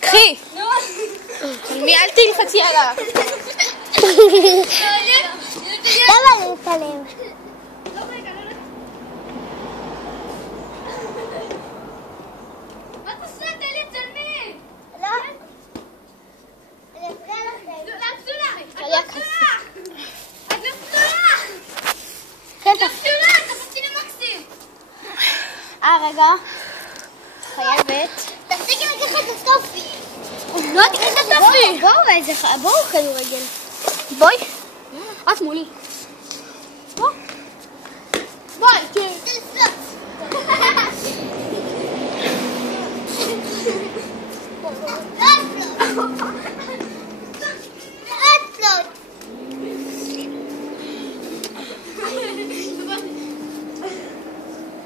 קחי. מי אל תלחצי עליו. למה להתעלם? מה את עושה? תן לי צלמי! לא. אני אפריע לכם. את לא פסולה! את לא פסולה! כן, את לא פסולה! תחפשי למקסים! רגע. חייבת. תפסיקי לקחת את הסטופי. לא, תקחי את הסטופי. בואו כדורגל. בואי. את מולי. בואי!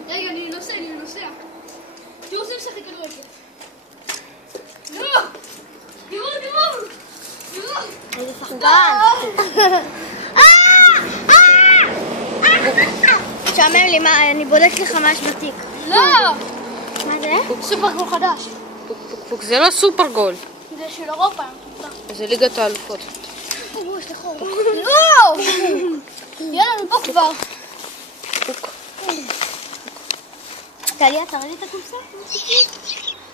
רגע, אני נוסע. תראו, זה משחק כדורגל. תראו! איזה שחקן. משעמם לי, מה, אני בודקת לך מה יש בתיק. לא! מה זה? סופרגול חדש. פוק, זה לא סופר גול. זה של אירופה. זה ליגת האלופות. יש לך חור. לא! יאללה, מפה כבר. טליה, תראה לי את הקופסה.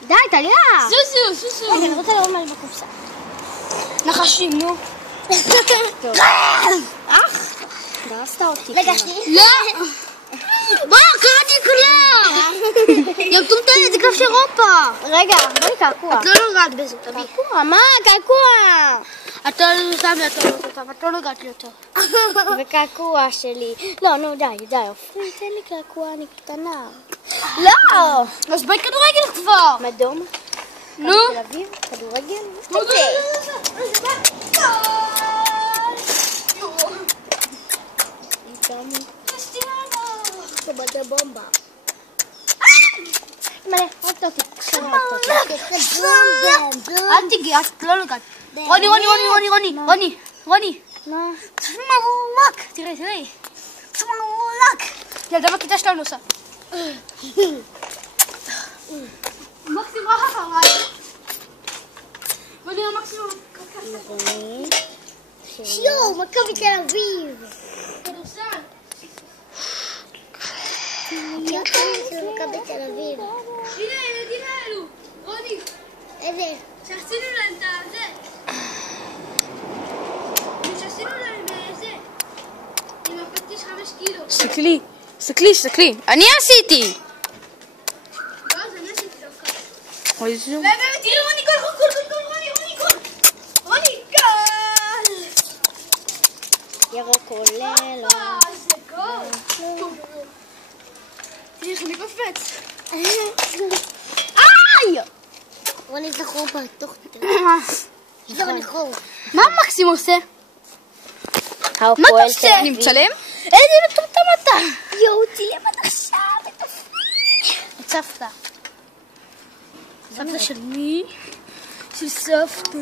די, טליה. סוסו. רגע, אני רוצה לראות מה יש בקופסה. נחשים, נו. דרסת אותי. רגע, לא! בוא, קראתי כולה! יא מטומטמת, זה כף של אירופה. רגע, בואי קעקוע. את לא נוגעת בזה, תביא. קעקוע, מה? קעקוע. אתה לא נוגעת לי, את לא נוגעת לי יותר. וקעקוע שלי. לא, נו, די, עופרי, תן לי קעקוע, אני קטנה. לא! אז בואי כדורגל כבר. מדום? נו. תל אביב? כדורגל? קבלת בומבה. מלא, רק אותי. אל תגיעי, את לא נוגעת. רוני. מה? צמרולק. תראי. צמרולק. ילדה בכיתה שלנו עושה. מקסימום רח אחריי. ונראה מקסימום. שיו, מכבי תל אביב. כדורסל. מכבי תל אביב. הנה, הילדים האלו. רוני, איזה? שעשינו להם את זה. שעשינו להם זה. עם הפטיש 5 קילו. סתכלי. אני עשיתי. לא, זה אני עשיתי דווקא. אוי, זו. רגע, תראי רוני, גול. רוני, גול. ירוק עולה, לא. זה גול. תראי איך אני קופץ. רוני זכור בתוך יש גם נחור. מה מקסים עושה? מה אתה עושה? אני מצלם? איזה מטומטם אתה. יואו, צילם עד עכשיו. את סבתא. סבתא של מי? של סבתא.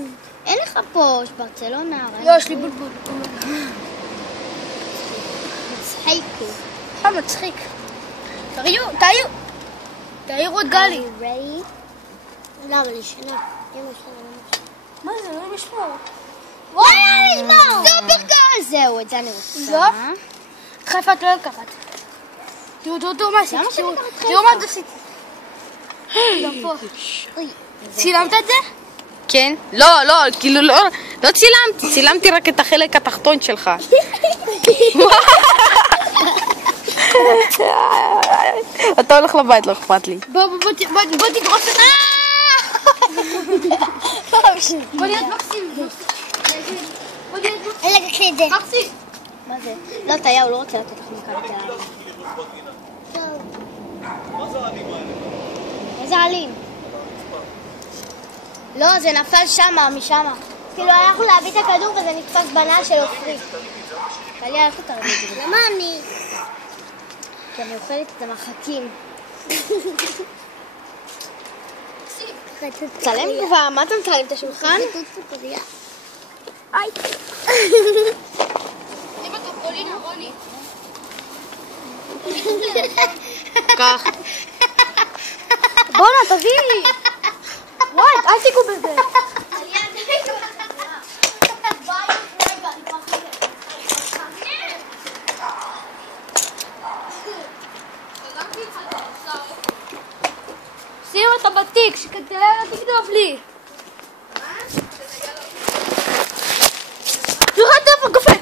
אין לך פה ברצלונה. לא, יש לי בולבול. מצחיק. מצחיק. תעירו את גלי. לא, אבל ישנה. מה זה? לא לשמור. וואי, לשמור. סופר גול. זהו, את זה אני רוצה. לא? חיפה את לא לקחת. תראו מה עשיתי. תראו מה את עשיתי. לא פה. צילמת את זה? כן. לא, כאילו לא צילמתי. צילמתי רק את החלק התחתון שלך. אתה הולך לבית, לא אכפת לי. בוא תדרוס את זה. בוא נהיה מקסים. אין לקחתי את זה. מקסים. מה זה? לא, תהיה, הוא לא רוצה לתת לך מכבי תל אביב. איזה אלים? לא, זה נפל שמה, משמה. כאילו, הלכנו להביא את הכדור וזה נתפס בנעל של עופרי. טליה, איך אתה רבי את זה? למה אני? כי אני אוכלת את המחקים. צלם כבר, מה אתה מצלם את השולחן? אני בטרפולינה, רוני. כך. בואנה, תביא לי. אל תיגעו בזה. שים אותה בתיק, שכדי לא תגנוב לי. תראה איפה קופץ.